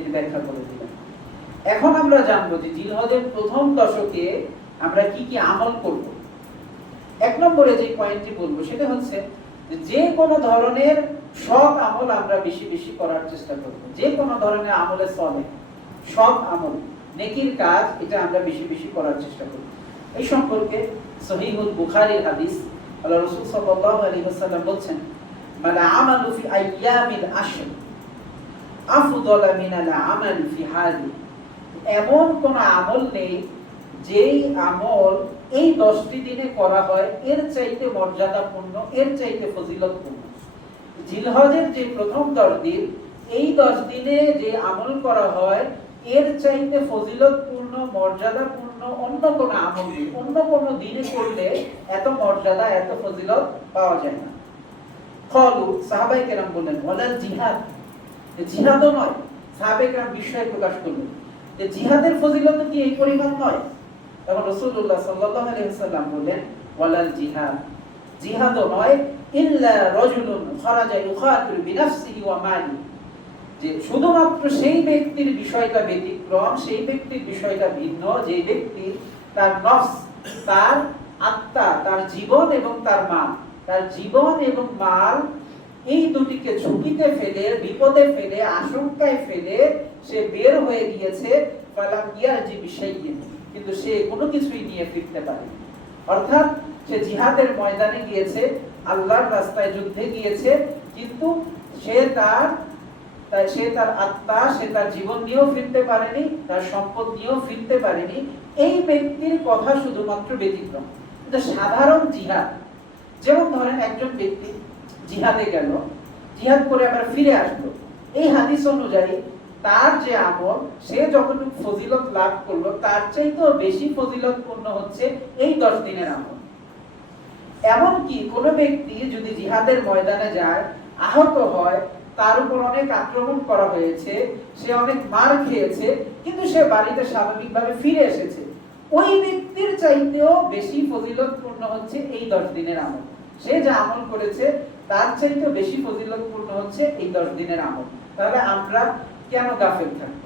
এর ব্যাখ্যা করে দিলেন। এখন আমরা জানব যে জিলহজের প্রথম দশকে আমরা কি কি আমল করব। এক নম্বরে যে পয়েন্টটি বলব, সেটা হচ্ছে যে কোনো ধরনের সৎ আমল আমরা বেশি বেশি করার চেষ্টা করব। যে কোনো ধরনের আমলে চলে সৎ আমল, নেকির কাজ, এটা আমরা বেশি বেশি করার চেষ্টা করব। এই সম্পর্কে সহিহুল বুখারীর হাদিস, আল্লাহ রাসূল সাল্লাল্লাহু আলাইহি ওয়াসাল্লাম বলছেন মানে আমালু ফি আইয়ামিল আশর। আফদল মিনাল আমাল ফি হাদি। এমন কোন আমল নেই, যেই আমল এই দশটি দিনে করা হয়, এর চাইতে মর্যাদাপূর্ণ, এর চাইতে ফজিলতপূর্ণ। জিলহজের যে প্রথম দশ দিন, এই দশ দিনে যে আমল করা হয়, এর চাইতে ফজিলতপূর্ণ, মর্যাদাপূর্ণ অন্য কোনো আমল অন্য কোনো দিনে করলে এত মর্যাদা, এত ফজিলত পাওয়া যায় না। ফলু সাহাবাই কেরাম বললেন, ওয়ালাল জিহাদ। জিহাদও নয় সাহাবাই কেরাম বিস্ময় প্রকাশ করলেন যে জিহাদের ফজিলত কি এই পরিমাণ নয়? তখন আলাইহি ওয়াসাল্লাম বললেন, ওয়ালাল জিহাদ। জিহাদও নয়, ইল্লা রাজুলুন বিনাফসিহি ওয়া মালি। যে শুধুমাত্র সেই ব্যক্তির বিষয়টা ব্যতিক্রম, সেই ব্যক্তির বিষয়টা ভিন্ন যে ব্যক্তি তার নফস, তার আত্মা, তার জীবন এবং তার মাল। তার জীবন এবং মাল এই দুটিকে ঝুঁকিতে ফেলে, বিপদে ফেলে, আশঙ্কায় ফেলে সে বের হয়ে গিয়েছে, ফালাম ইয়ারজি বিশাইয়িন কিন্তু সে কোনো কিছুই নিয়ে ফিরতে পারে অর্থাৎ সে জিহাদের ময়দানে গিয়েছে, আল্লাহর রাস্তায় যুদ্ধে গিয়েছে, কিন্তু সে তার তাই সে তার আত্মা, সে তার জীবন নিয়েও ফিরতে পারেনি, তার সম্পদ নিয়েও ফিরতে পারেনি। এই ব্যক্তির কথা শুধুমাত্র ব্যতিক্রম। কিন্তু সাধারণ জিহাদ। যেমন ধরেন একজন ব্যক্তি জিহাদে গেল, জিহাদ করে আবার ফিরে আসলো। এই হাদিস অনুযায়ী তার যে আমল, সে যতটুকু ফজিলত লাভ করল, তার চাইতেও বেশি ফজিলতপূর্ণ হচ্ছে এই দশ দিনের আমল। এমনকি কোন ব্যক্তি যদি জিহাদের ময়দানে যায়, আহত হয়, তার উপর অনেক আক্রমণ করা হয়েছে, সে অনেক মার খেয়েছে, কিন্তু সে বাড়িতে স্বাভাবিকভাবে ফিরে এসেছে। ওই ব্যক্তির চাইতেও বেশি ফজিলতপূর্ণ হচ্ছে এই দশ দিনের আমল। সে যা আমল করেছে, তার চাইতে বেশি ফজিলতপূর্ণ হচ্ছে এই দশ দিনের আমল। তাহলে আমরা কেন গাফেল থাকব?